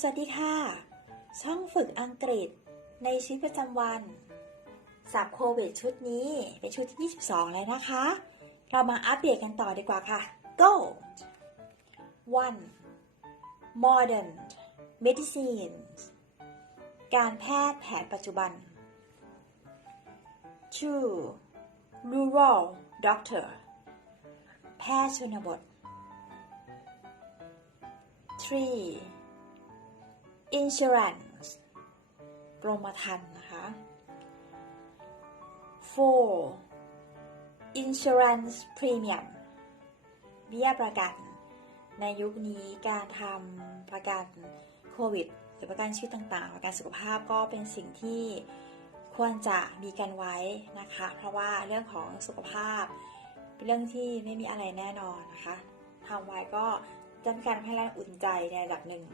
สวัสดีค่ะ ช่องฝึกอังกฤษในชีวิตประจำวันสับโควิดชุดนี้ เป็นชุดที่ 22 แล้วนะคะ เรามาอัปเดตกันต่อดีกว่าค่ะ go one modern medicine การแพทย์แผนปัจจุบัน two rural doctor แพทย์ชนบท three insurance กรมธรรม์นะคะ for insurance premium เบี้ยประกัน ในยุคนี้การทำประกันโควิด หรือประกันชีวิตต่างๆ ประกันสุขภาพก็เป็นสิ่งที่ควรจะมีกันไว้นะคะ เพราะว่าเรื่องของสุขภาพ เป็นเรื่องที่ไม่มีอะไรแน่นอนนะคะทำไว้ก็จะเป็นการให้แรงอุ่นใจในระดับหนึ่ง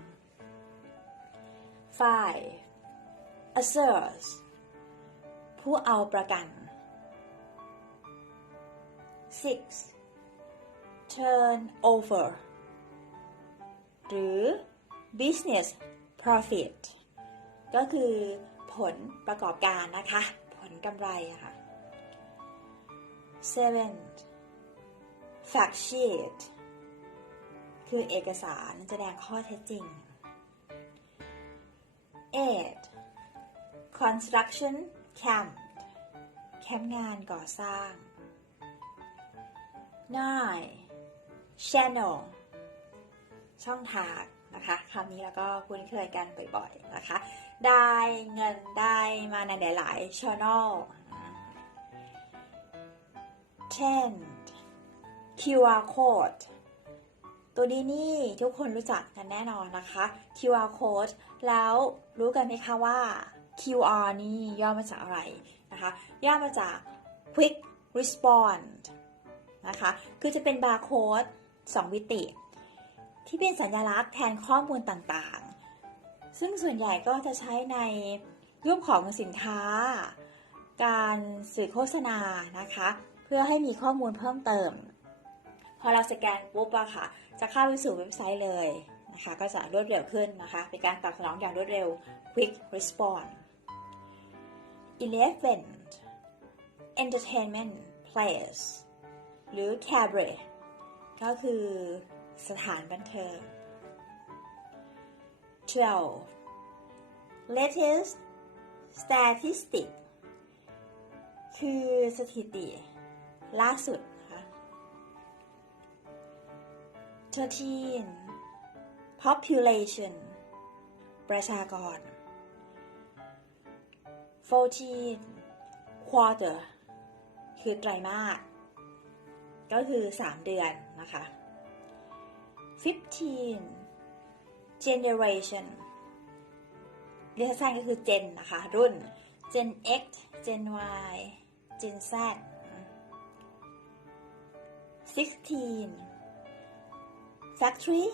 five assert ผู้เอาประกัน six turn over หรือ business profit ก็คือผลประกอบการนะคะ ผลกำไรอะค่ะ seven fact sheet คือเอกสารแสดงข้อเท็จจริง 8. construction camp แคมป์งานก่อสร้าง 9. channel ช่องทางนะคะคำนี้แล้วก็คุ้นเคยกันบ่อยๆนะคะ ได้เงินได้มาในหลายๆ channel 10. QR code ตัวนี้นี่ทุกคนรู้จักกันแน่นอนนะคะ QR code แล้วรู้กันไหมคะว่า QR นี่ย่อมาจากอะไรนะคะ ย่อมาจาก Quick Response นะคะ คือจะเป็นบาร์โค้ด2มิติ ที่เป็นสัญลักษณ์แทนข้อมูลต่างๆ ซึ่งส่วนใหญ่ก็จะใช้ในรูปของสินค้า การสื่อโฆษณานะคะ เพื่อให้มีข้อมูลเพิ่มเติม พอเราสแกนปุ๊บอะค่ะ จะเข้าไปสู่เว็บไซต์เลยนะคะ ก็จะรวดเร็วขึ้นนะคะ เป็นการตอบสนองอย่างรวดเร็ว quick response 11 entertainment place หรือ cabaret ก็คือสถานบันเทิง 12 latest statistic คือสถิติล่าสุด 13 population ประชากร 14 quarter คือไตรมาส ก็คือ 3 เดือนนะคะ 15 generation เรียกสั้นก็คือ gen นะคะ รุ่น gen x gen y gen z 16 factory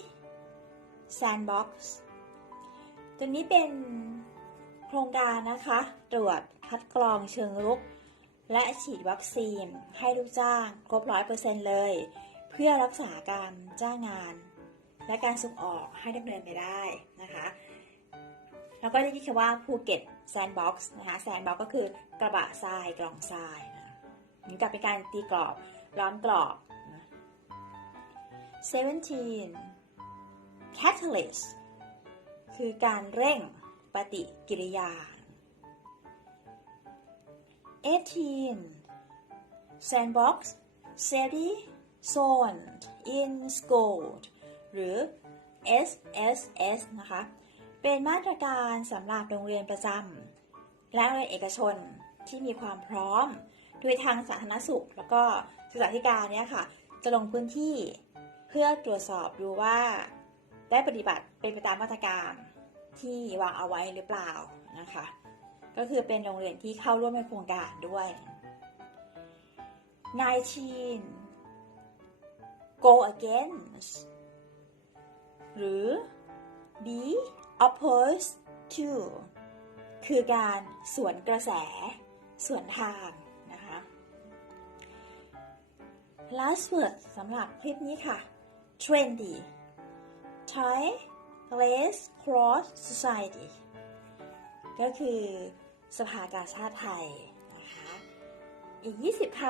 sandbox ตัวนี้เป็นโครงการนะคะ ตรวจคัดกรองเชิงรุก และฉีดวัคซีนให้ลูกจ้างครบร้อยเปอร์เซ็นต์เลย เพื่อรักษาการจ้างงาน และการส่งออกให้ดำเนินไปได้นะคะแล้วก็ได้ยินคำว่าภูเก็ตแซนด์บ็อกซ์นะคะแซนด์บ็อกซ์ก็คือกระบะทรายกล่องทรายนะเหมือนกับเป็นการตีกรอบล้อมกรอบ 17 catalyst คือการเร่งปฏิกิริยา 18 sandbox safety zone in school หรือ SSS นะคะ เป็นมาตรการสำหรับโรงเรียนประจำและโรงเรียนเอกชนที่มีความพร้อม โดยทางสาธารณสุข แล้วก็ศึกษาธิการเนี่ยค่ะ จะลงพื้นที่ พื่อตรวจสอบดูว่า ได้ปฏิบัติเป็นไปตามมาตรการที่วางเอาไว้หรือเปล่านะคะ ก็คือเป็นโรงเรียนที่เข้าร่วมในโครงการด้วย19 go against หรือ be opposed to คือการสวนกระแส สวนทางนะคะ last word สำหรับคลิปนี้ค่ะ trendy Thai Red Cross Society ก็คือสภากาชาติไทยนะคะ อีก 20ค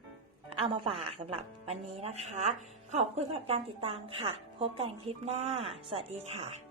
ำเอามาฝากสำหรับวันนี้นะคะ ขอบคุณสำหรับการติดตามค่ะ พบกันคลิปหน้า สวัสดีค่ะ